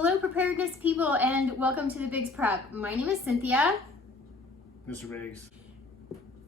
Hello preparedness people and welcome to the Biggs Prep. My name is Cynthia. Mr. Biggs.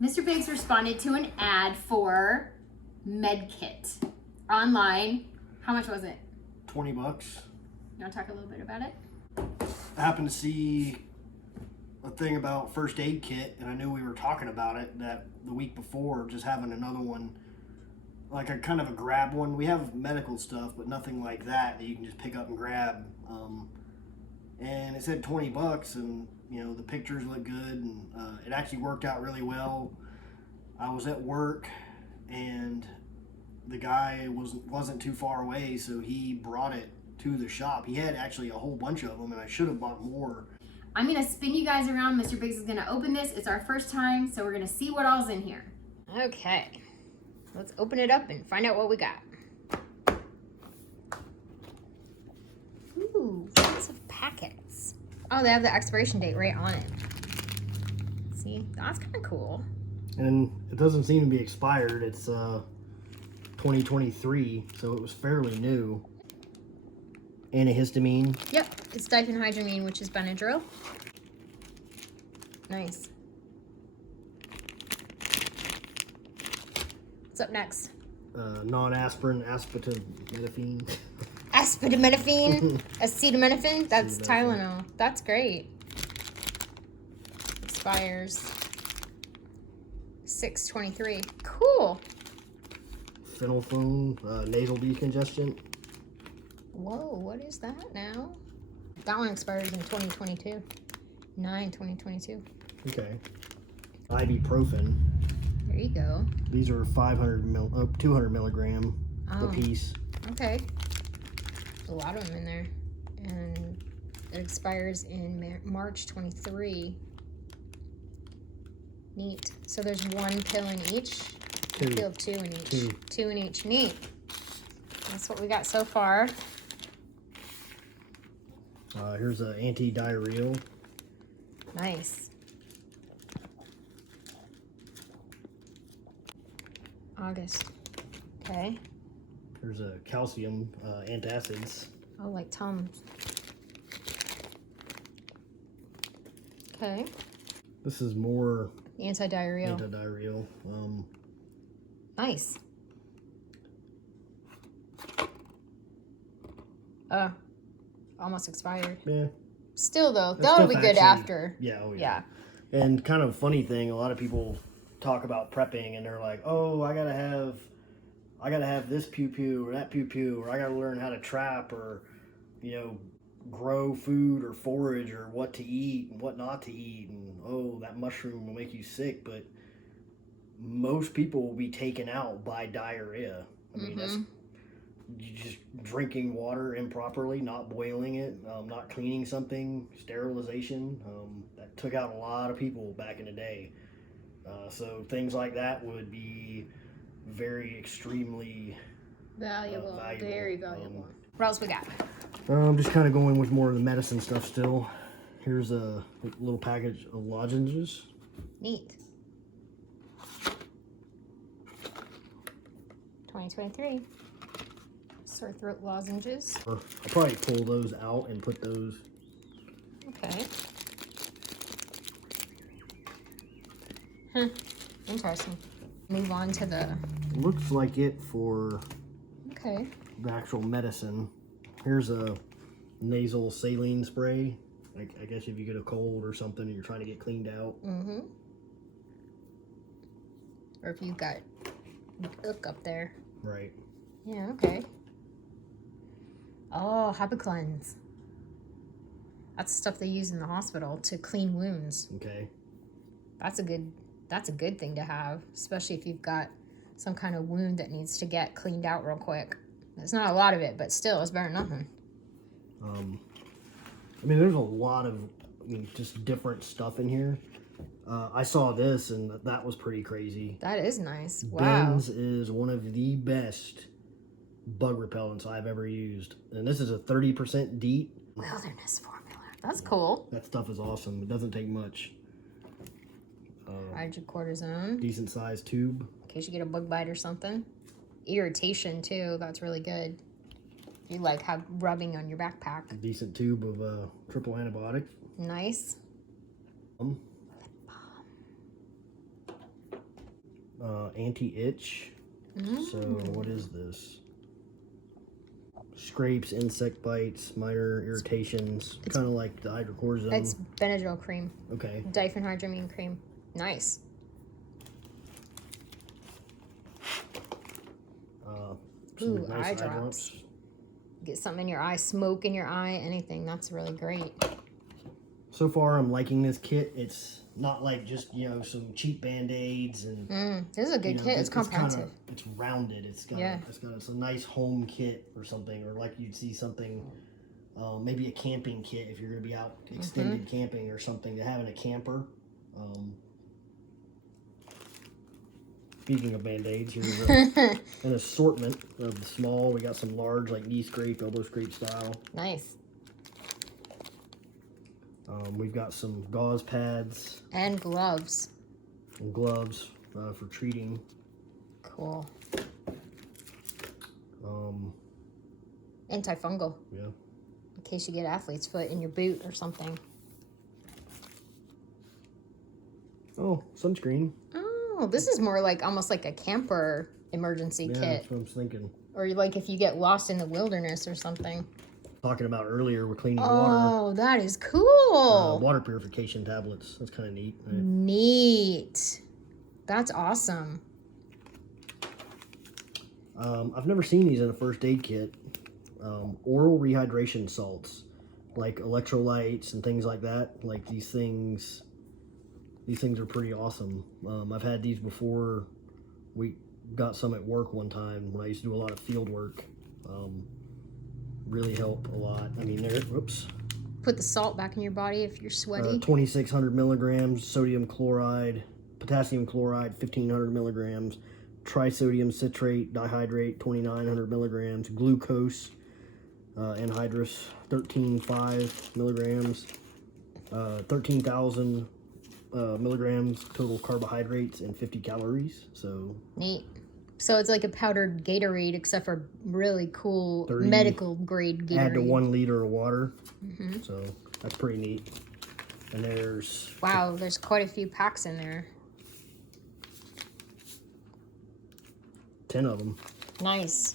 Mr. Biggs responded to an ad for MedKit online. How much was it? $20. You want to talk a little bit about it? I happened to see a thing about first aid kit, and I knew we were talking about it that the week before, just having another one, like a kind of a grab one. We have medical stuff, but nothing like that you can just pick up and grab. And it said $20, and you know the pictures look good, and it actually worked out really well. I was at work, and the guy wasn't too far away, so he brought it to the shop. He had actually a whole bunch of them, and I should have bought more. I'm going to spin you guys around. Mr. Biggs is going to open this. It's our first time, so we're going to see what all's in here. Okay. Let's open it up and find out what we got. Ooh, lots of packets. Oh, they have the expiration date right on it. See, that's kind of cool. And it doesn't seem to be expired. It's 2023, so it was fairly new. Antihistamine. Yep, it's diphenhydramine, which is Benadryl. Nice. What's up next? Non-aspirin, acetaminophen. Acetaminophen, acetaminophen. That's Tylenol. That's great. Expires 6/23. Cool. Phenylphone, nasal decongestant. Whoa, what is that now? That one expires in 2022. 9/2022. Okay. Ibuprofen. There you go. These are 200 milligram a piece. Okay. A lot of them in there. And it expires in March 23. Neat. So there's one pill in each. I feel two in each. Two in each. Neat. That's what we got so far. Here's an anti-diarrheal. Nice. August. Okay. There's a calcium antacids. Oh, like Tums. Okay. This is more Anti-diarrheal. Anti-diarrheal. Nice. Almost expired. Yeah. Still though, that'll be good after. Yeah, oh yeah. And kind of funny thing, a lot of people talk about prepping and they're like, oh, I gotta have this pew or that pew, or I gotta learn how to trap, or you know, grow food or forage, or what to eat and what not to eat, and oh, that mushroom will make you sick. But most people will be taken out by diarrhea. I mean, that's you just drinking water improperly, not boiling it, not cleaning something, sterilization. That took out a lot of people back in the day. So things like that would be very extremely valuable. Very valuable. What else we got? I'm just kind of going with more of the medicine stuff still. Here's a little package of lozenges. Neat. 2023. Sore throat lozenges. I'll probably pull those out and put those. Okay. Interesting. Move on to the. Looks like it for. Okay. The actual medicine. Here's a nasal saline spray. I guess if you get a cold or something and you're trying to get cleaned out. Or if you've got ick up there. Right. Yeah, okay. Oh, HypoCleanse. That's stuff they use in the hospital to clean wounds. Okay. That's a good thing to have, especially if you've got some kind of wound that needs to get cleaned out real quick. It's not a lot of it, but still, it's better than nothing. I mean, there's a lot of just different stuff in here. I saw this, and that was pretty crazy. That is nice. Wow. Ben's is one of the best bug repellents I've ever used. And this is a 30% DEET. Wilderness formula. That's cool. That stuff is awesome. It doesn't take much. Hydrocortisone. Decent sized tube. In case you get a bug bite or something. Irritation, too. That's really good. You like have rubbing on your backpack. A decent tube of triple antibiotic. Nice. Anti-itch. So what is this? Scrapes, insect bites, minor irritations, kind of like the hydrocortisone. It's Benadryl cream. Okay. Diphenhydramine cream. Nice. Ooh, Nice eye drops. Get something in your eye, smoke in your eye, anything. That's really great. So far, I'm liking this kit. It's not like just, some cheap Band-Aids and... This is a good kit. It's comprehensive. It's rounded. It's a nice home kit or something, or like you'd see something, maybe a camping kit if you're going to be out extended camping or something, to have in a camper. Speaking of Band-Aids, here's an assortment of the small. We got some large, like knee scrape, elbow scrape style. Nice. We've got some gauze pads. And gloves. And gloves for treating. Cool. Antifungal. Yeah. In case you get athlete's foot in your boot or something. Oh, sunscreen. Oh, this is more like almost like a camper emergency kit. That's what I'm thinking. Or like if you get lost in the wilderness or something. Talking about earlier, we're cleaning water. Oh, that is cool. Water purification tablets. That's kind of neat. Right? Neat. That's awesome. I've never seen these in a first aid kit. Oral rehydration salts, like electrolytes and things like that. Like these things are pretty awesome. I've had these before. We got some at work one time when I used to do a lot of field work. Really help a lot. I mean, whoops. Put the salt back in your body if you're sweaty. 2,600 milligrams, sodium chloride, potassium chloride, 1,500 milligrams, trisodium citrate, dihydrate, 2,900 milligrams, glucose, anhydrous, 13.5 milligrams, 13,000 milligrams total carbohydrates and 50 calories. So neat. So it's like a powdered Gatorade, except for really cool medical grade Gatorade. Add to 1 liter of water. So that's pretty neat. And there's... Wow, there's quite a few packs in there. 10 of them. Nice.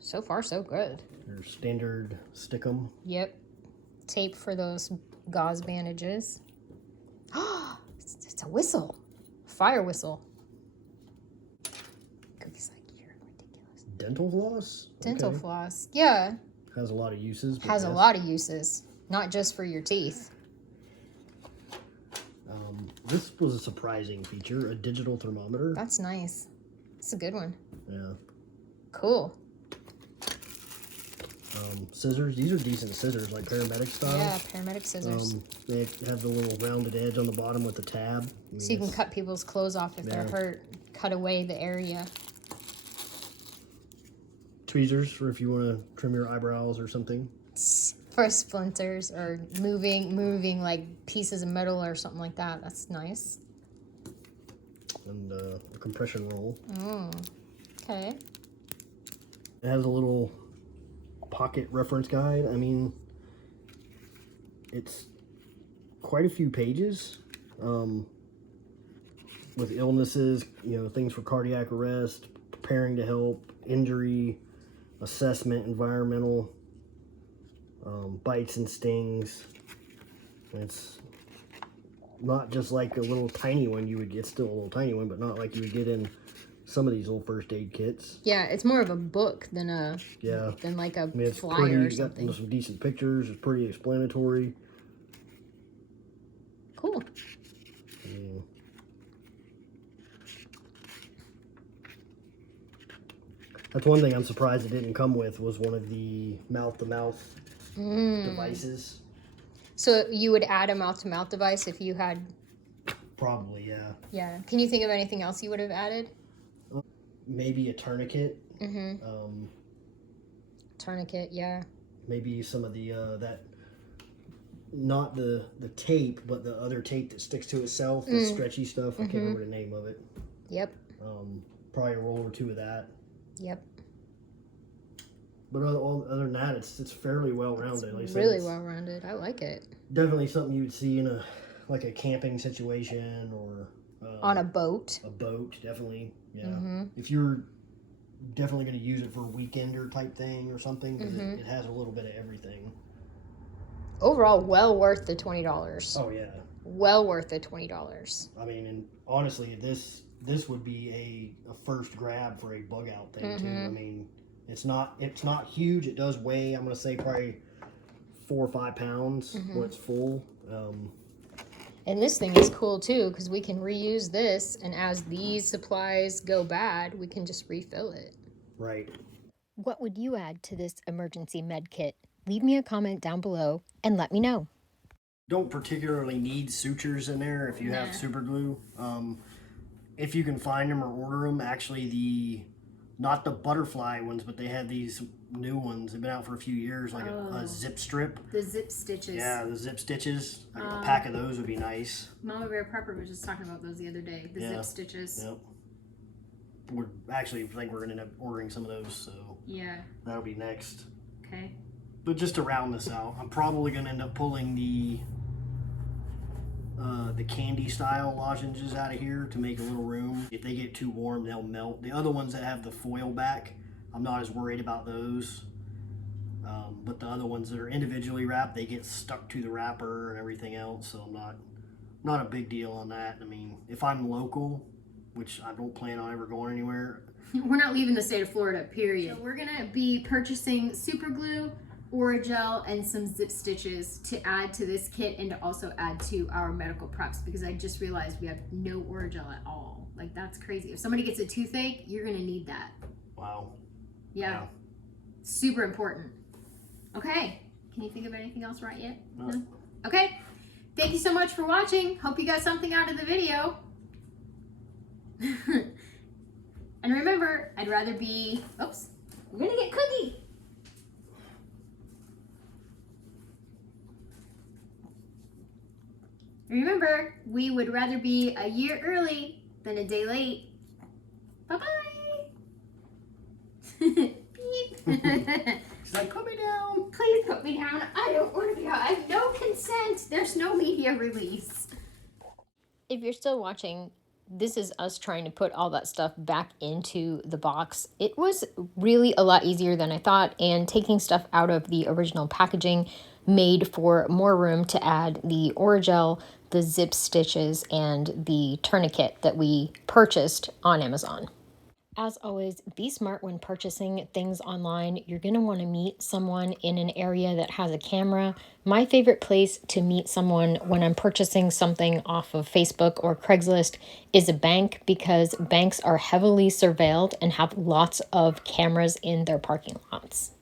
So far, so good. There's standard stickum. Yep. Tape for those gauze bandages. It's a whistle. Fire whistle. Cookies like, you're ridiculous. Dental floss? Dental floss. Yeah. Has a lot of uses. Has a lot of uses. Not just for your teeth. This was a surprising feature. A digital thermometer. That's nice. It's a good one. Yeah. Cool. Scissors. These are decent scissors, like paramedic style. Yeah, paramedic scissors. They have the little rounded edge on the bottom with the tab. I mean, so you can cut people's clothes off if they're hurt. Cut away the area. Tweezers for if you want to trim your eyebrows or something. For splinters or moving like pieces of metal or something like that. That's nice. And a compression roll. Okay. It has a little pocket reference guide. I mean, it's quite a few pages with illnesses, things for cardiac arrest, preparing to help, injury, assessment, environmental, bites and stings. And it's not just like a little tiny one you would get, still a little tiny one, but not like you would get in some of these little first aid kits. Yeah, it's more of a book than like a flyer or something. Got some decent pictures. It's pretty explanatory. Cool. Yeah. That's one thing I'm surprised it didn't come with, was one of the mouth-to-mouth devices. So you would add a mouth-to-mouth device if you had... Probably, yeah. Yeah. Can you think of anything else you would have added? Maybe a tourniquet. Tourniquet, yeah. Maybe some of the that, not the tape, but the other tape that sticks to itself, the stretchy stuff. I can't remember the name of it. Yep. probably a roll or two of that. Yep. But other than that, it's fairly well rounded. It's really well rounded. I like it. Definitely something you would see in a camping situation or on a boat. A boat, definitely. Yeah. Mm-hmm. If you're definitely going to use it for a weekender type thing or something, because it has a little bit of everything. Overall, well worth the $20. Oh yeah. Well worth the $20. I mean, and honestly, this would be a first grab for a bug out thing too. I mean, it's not huge. It does weigh, I'm gonna say, probably 4 or 5 pounds when it's full. And this thing is cool too, because we can reuse this, and as these supplies go bad, we can just refill it. Right. What would you add to this emergency med kit? Leave me a comment down below and let me know. Don't particularly need sutures in there if you have super glue. If you can find them or order them, actually not the butterfly ones, but they have these new ones. They've been out for a few years, like a zip strip. The zip stitches. Yeah, the zip stitches. Like a pack of those would be nice. Mama Bear Prepper was just talking about those the other day. The zip stitches. Yep. We're actually, I think we're gonna end up ordering some of those, so yeah, that'll be next. Okay. But just to round this out, I'm probably gonna end up pulling the candy style lozenges out of here to make a little room. If they get too warm, they'll melt. The other ones that have the foil back, I'm not as worried about those. But the other ones that are individually wrapped, they get stuck to the wrapper and everything else, so I'm not a big deal on that. I mean, if I'm local, which I don't plan on ever going anywhere. We're not leaving the state of Florida, period. So we're gonna be purchasing super glue, Oragel, and some zip stitches to add to this kit and to also add to our medical preps, because I just realized we have no Oragel at all. Like, that's crazy. If somebody gets a toothache, you're gonna need that. Wow. Yeah. Super important. Okay. Can you think of anything else right yet? No? Okay. Thank you so much for watching. Hope you got something out of the video. And remember, I'd rather be... Oops. We're gonna get Cookie. Remember, we would rather be a year early than a day late. Bye-bye. Beep. She's like, put me down. Please put me down. I don't want to be out. I have no consent. There's no media release. If you're still watching, this is us trying to put all that stuff back into the box. It was really a lot easier than I thought, and taking stuff out of the original packaging made for more room to add the Oragel, the zip stitches, and the tourniquet that we purchased on Amazon. As always, be smart when purchasing things online. You're going to want to meet someone in an area that has a camera. My favorite place to meet someone when I'm purchasing something off of Facebook or Craigslist is a bank, because banks are heavily surveilled and have lots of cameras in their parking lots.